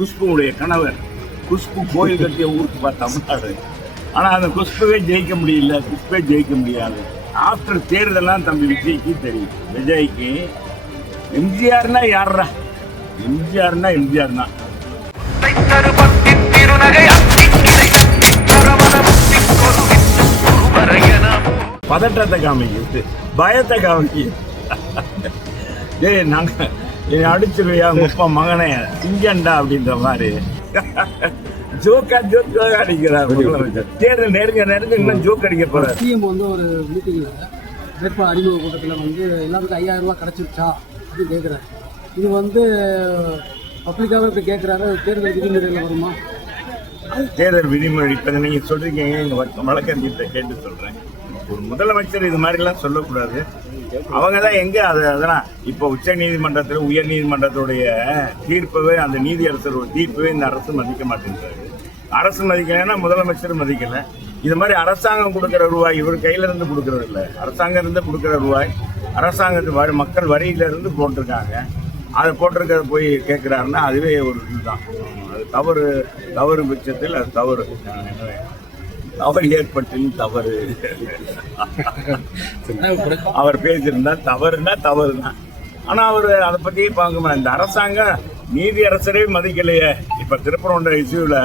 குஷ்புடைய கணவர் குஷ்பு கோயில் கட்டிய ஊருக்கு தமிழ்நாடு. ஆனால் அந்த குஷ்புவே ஜெயிக்க முடியல, குஷ்பே ஜெயிக்க முடியாது. ஆஃப்டர் தேர்தலாம் தம்பி விஜய்க்கு தெரியும். விஜய்க்கு எம்ஜிஆர்னா யாரா? எம்ஜிஆர்னா எம்ஜிஆர் தான். பதற்றத்தை காமிக்கிறது, பயத்தை காமிக்கிறது. ஏய் நாங்க அடிச்சிருவியா முப்பா மகனே சிங்கண்டா அப்படின்ற மாதிரி ஜோக்கா அடிக்கிறார் முதலமைச்சர். தேர்தல் நெருங்க இன்னும் ஜோக் அடிக்க போறாரு. சிஎம் வந்து ஒரு மீட்டிங்ல வேட்பாளர் அறிமுக கூட்டத்தில் எல்லாத்துக்கும் 5000 ரூபாய் கிடைச்சிருச்சா அப்படின்னு கேட்குறாரு. இது பப்ளிக்காகவே இப்படி கேட்குறாரு. தேர்தல் விதிமுறையில் வருமா? தேர்தல் விதிமுறை இப்போ நீங்கள் சொல்றீங்க, எங்கள் வழக்கறிஞர்கிட்ட கேட்டு சொல்றேன். ஒரு முதலமைச்சர் இது மாதிரிலாம் சொல்லக்கூடாது. அவங்க தான் எங்கே அதெல்லாம் இப்போ உச்ச நீதிமன்றத்தில் உயர் நீதிமன்றத்துடைய தீர்ப்பவே, அந்த நீதியரசர் தீர்ப்பவே இந்த அரசு மதிக்க மாட்டேங்கிறாரு. அரசு மதிக்கலைன்னா முதலமைச்சர் மதிக்கலை. இது மாதிரி அரசாங்கம் கொடுக்குற ரூபாய் இவர் கையிலேருந்து கொடுக்கறது இல்லை. அரசாங்கம் இருந்து கொடுக்குற ரூபாய் அரசாங்கத்து மக்கள் வரியிலேருந்து போட்டிருக்காங்க. அதை போட்டிருக்கிறத போய் கேட்குறாருன்னா அதுவே ஒரு இதுதான். அது தவறு பட்சத்தில் அது தவறு ஏற்பட்டின் தவறு. அவர் பேசியிருந்தா தவறுனா தவறு தான். ஆனால் அவர் அதை பற்றியே பார்க்க இந்த அரசாங்கம் நீதி அரசரே மதிக்கலையே. இப்போ திருப்பரங்குன்ற இஷ்யூவில்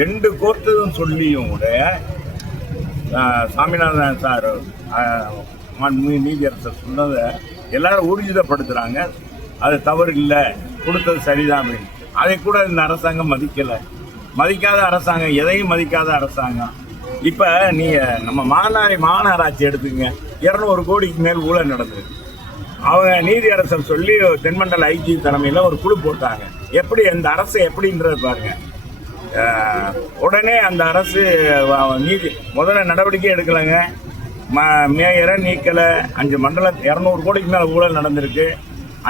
2 கோர்ட்டும் சொல்லியும் கூட சாமிநாதன் சார் நீதியரசர் சொன்னதை எல்லாரும் ஊர்ஜிதப்படுத்துகிறாங்க. அது தவறு இல்லை, கொடுத்தது சரிதான் அப்படின்னு. அதை கூட இந்த அரசாங்கம் மதிக்கலை. மதிக்காத அரசாங்கம், எதையும் மதிக்காத அரசாங்கம். இப்போ நீங்கள் நம்ம மாநகராட்சி எடுத்துங்க, 200 கோடிக்கு மேல் ஊழல் நடந்தது. அவங்க நீதியரசர் சொல்லி தென்மண்டல ஐஜி தலைமையில் ஒரு குழு போட்டாங்க. எப்படி அந்த அரசு எப்படின்றது பாருங்க. உடனே அந்த அரசு முதல்ல நடவடிக்கை எடுக்கலைங்க. மேயரை நீக்கலை. 5 மண்டல 200 கோடிக்கு மேலே ஊழல் நடந்திருக்கு.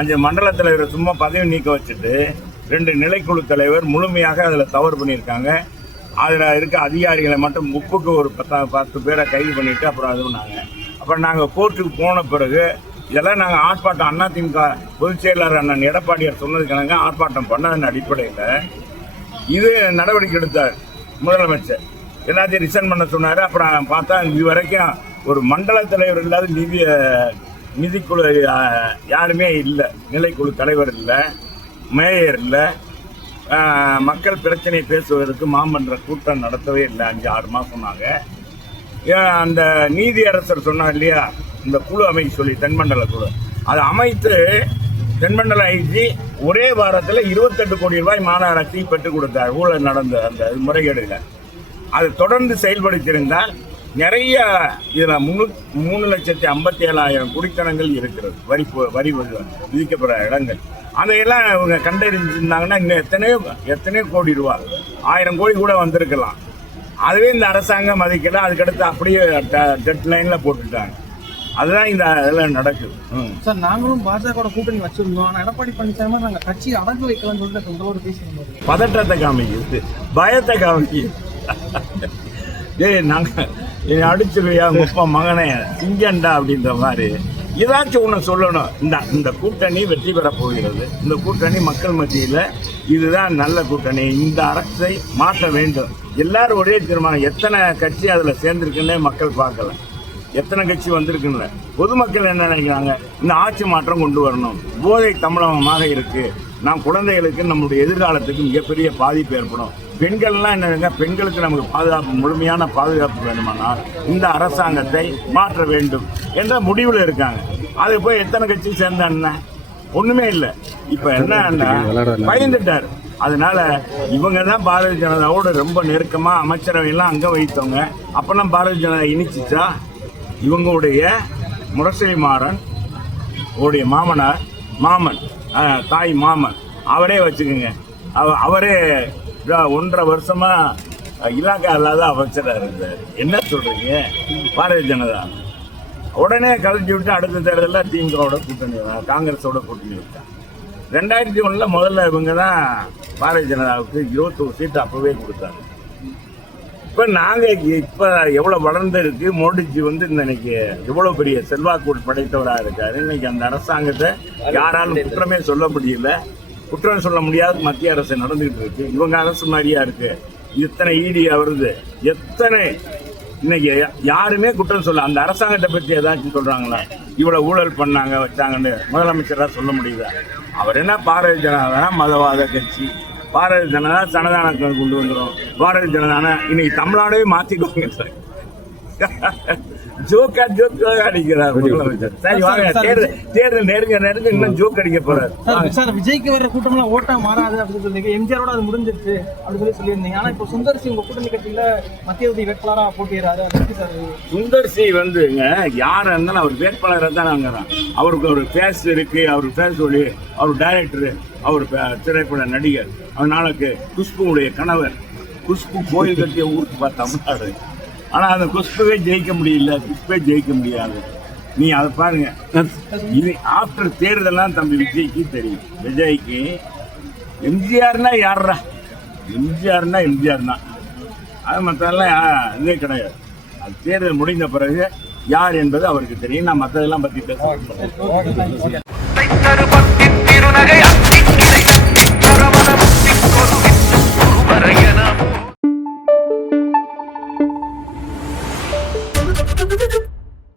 5 மண்டல தலைவர் சும்மா பதவி நீக்க வச்சுட்டு 2 நிலைக்குழு தலைவர் முழுமையாக அதில் தவறு பண்ணியிருக்காங்க. அதில் இருக்க அதிகாரிகளை மட்டும் உப்புக்கு ஒரு 10 பேரை கைது பண்ணிவிட்டு அப்புறம் அது பண்ணாங்க. அப்புறம் நாங்கள் கோர்ட்டுக்கு போன பிறகு இதெல்லாம் நாங்கள் ஆர்ப்பாட்டம் அதிமுக பொதுச் செயலாளர் அண்ணன் எடப்பாடியார் சொன்னதுக்காக ஆர்ப்பாட்டம் பண்ணதன் அடிப்படையில் இது நடவடிக்கை எடுத்தார் முதலமைச்சர். எல்லாத்தையும் ரிசைன் பண்ண சொன்னார். அப்புறம் பார்த்தா இது வரைக்கும் ஒரு மண்டல தலைவர் இல்லாத நிதிக்குழு யாருமே இல்லை, நிலைக்குழு தலைவர் இல்லை, மேயர் இல்லை. மக்கள் பிரச்சனையை பேசுவதற்கு மாமன்ற கூட்டம் நடத்தவே இல்லை. 5-6 மாதமாக அந்த நீதியரசர் சொன்னார் இல்லையா, இந்த குழு அமைக்க சொல்லி தென்மண்டல குழு, அதை அமைத்து தென்மண்டல ஐஜி ஒரே வாரத்தில் 28 கோடி ரூபாய் மாநகராட்சிக்கு பெற்றுக் கொடுத்தார். ஊழல் நடந்த அந்த முறைகேடுகள் அது தொடர்ந்து செயல்படுத்தியிருந்தால் நிறைய இதில் 3,57,000 குடித்தனங்கள் இருக்கிறது. வரி விதிக்கப்படுற இடங்கள் அதையெல்லாம் இவங்க கண்டறிஞ்சிருந்தாங்கன்னா இன்னும் எத்தனையோ கோடி ரூபா, 1000 கோடி கூட வந்திருக்கலாம். அதுவே இந்த அரசாங்கம் மதிக்கல. அதுக்கடுத்து அப்படியே டெட் லைன்ல போட்டுட்டாங்க. அதுதான் இந்த இதெல்லாம் நடக்குது. சார், நாங்களும் பாஜக கூட்டணி வச்சிருந்தோம். ஆனால் எடப்பாடி பழனிசாமி நாங்கள் கட்சி அடங்கு வைக்கலாம்னு சொல்லிட்டு உங்களோட பேசியிருந்தோம். பதற்றத்தை காமிக்கிறது, பயத்தை காமிக்கிறது. ஏய் நாங்கள் அடிச்சிருவியா முப்பா மகனே சிங்கண்டா அப்படின்ற மாதிரி ஏதாச்சும் ஒன்று சொல்லணும். இந்த கூட்டணி வெற்றி பெறப் போகிறது. இந்த கூட்டணி மக்கள் மத்தியில் இதுதான் நல்ல கூட்டணி. இந்த அரசை மாற்ற வேண்டும். எல்லாரும் ஒரே தீர்மானம். எத்தனை கட்சி அதில் சேர்ந்துருக்குன்னே மக்கள் பார்க்கல. எத்தனை கட்சி வந்திருக்குன்னு பொதுமக்கள் என்ன நினைக்கிறாங்க? இந்த ஆட்சி மாற்றம் கொண்டு வரணும். போதை தமிழகமாக இருக்கு. நாம் குழந்தைகளுக்கு நம்முடைய எதிர்காலத்துக்கு மிகப்பெரிய பாதிப்பு ஏற்படும். பெண்கள்லாம் என்ன, பெண்களுக்கு நமக்கு பாதுகாப்பு, முழுமையான பாதுகாப்பு வேண்டுமானால் இந்த அரசாங்கத்தை மாற்ற வேண்டும் என்ற முடிவில் இருக்காங்க. அது போய் எத்தனை கட்சி சேர்ந்தான்னு ஒண்ணுமே இல்லை. இப்ப என்ன பயந்துட்டார். அதனால இவங்க தான் பாரதிய ஜனதாவோட ரொம்ப நெருக்கமா அமைச்சரவையெல்லாம் அங்க வைத்தவங்க. அப்பெல்லாம் பாரதிய ஜனதா இனிச்சிச்சா? இவங்களுடைய முரசொலி மாறன் உடைய மாமன் தாய் மாமன் அவரே வச்சுக்கோங்க. அவரே 1.5 வருஷமா இலாக்கா இல்லாத அமைச்சராக இருந்தார். என்ன சொல்றீங்க? பாரதிய ஜனதா உடனே கலைச்சி விட்டு அடுத்த தேர்தலில் திமுகவோட கூட்டணி, காங்கிரஸோட கூட்டணி வச்சாங்க. 2001 முதல்ல இவங்க தான் பாரதிய ஜனதாவுக்கு 21 சீட்டு அப்பவே கொடுத்தாங்க. இப்போ நாங்கள் இப்போ எவ்வளோ வளர்ந்து இருக்கு. மோடிஜி இன்னைக்கு எவ்வளோ பெரிய செல்வாக்கு படைத்தவராக இருக்காரு. இன்னைக்கு அந்த அரசாங்கத்தை யாராலும் குற்றமே சொல்ல முடியல. குற்றம் சொல்ல முடியாத மத்திய அரசு நடந்துகிட்டு இருக்கு. இவங்க அரசு மாதிரியா இருக்கு. இத்தனை ஈடியா வருது, எத்தனை இன்னைக்கு யாருமே குற்றம் சொல்ல. அந்த அரசாங்கத்தை பற்றி ஏதாச்சும் சொல்றாங்களா? இவ்வளவு ஊழல் பண்ணாங்க வச்சாங்கன்னு முதலமைச்சரா சொல்ல முடியுதா? அவர் என்ன பாரதிய ஜனதா மதவாத கட்சி, பாரதிய ஜனதா சனதானத்தை கொண்டு வந்துடும், பாரதிய ஜனதான இன்னைக்கு தமிழ்நாடே மாத்திக்குவாங்க. ஜோக்கா அடிக்கிறார் முதலமைச்சர். சரி வாங்க, தேர்தல் நெருங்க இன்னும் ஜோக் அடிக்க போறாரு. விஜய்க்கு வர்ற கூட்டம்லாம் ஓட்டா மாறாது அப்படின்னு சொல்லிங்க. எம்ஜிஆரோட அது முடிஞ்சிருச்சு அப்படின்னு சொல்லியிருந்தீங்க. ஆனா இப்போ சுந்தர் சி உங்க கூட்டணி கட்சியில மத்திய உதவி வேட்பாளரா போட்டிடுறாரு. சுந்தர் சி வந்துங்க யாரா இருந்தாலும் அவர் வேட்பாளராக தான் நாங்கிறான். அவருக்கு ஒரு ஃபேஸ் இருக்கு, அவருக்கு ஃபேஸ் ஒளி, அவர் டைரக்டரு, அவர் திரைப்பட நடிகர். அதனால குஷ்புடைய கணவர், குஷ்பு கோயில் கட்டிய ஊருக்கு பார்த்தா தமிழ்நாடு. ஆனா அந்த குஷ்புவே ஜெயிக்க முடியாது. நீ அதை பாருங்க. இது ஆஃப்டர் தேர்தலாம் தம்பி விஜய்க்கு தெரியும். விஜய்க்கு எம்ஜிஆர்னா யாரா? எம்ஜிஆர் தான். அது மற்றெல்லாம் இதே கிடையாது. அது தேர்தல் முடிந்த பிறகு யார் என்பது அவருக்கு தெரியும். நான் மற்றதெல்லாம் பத்தி பேச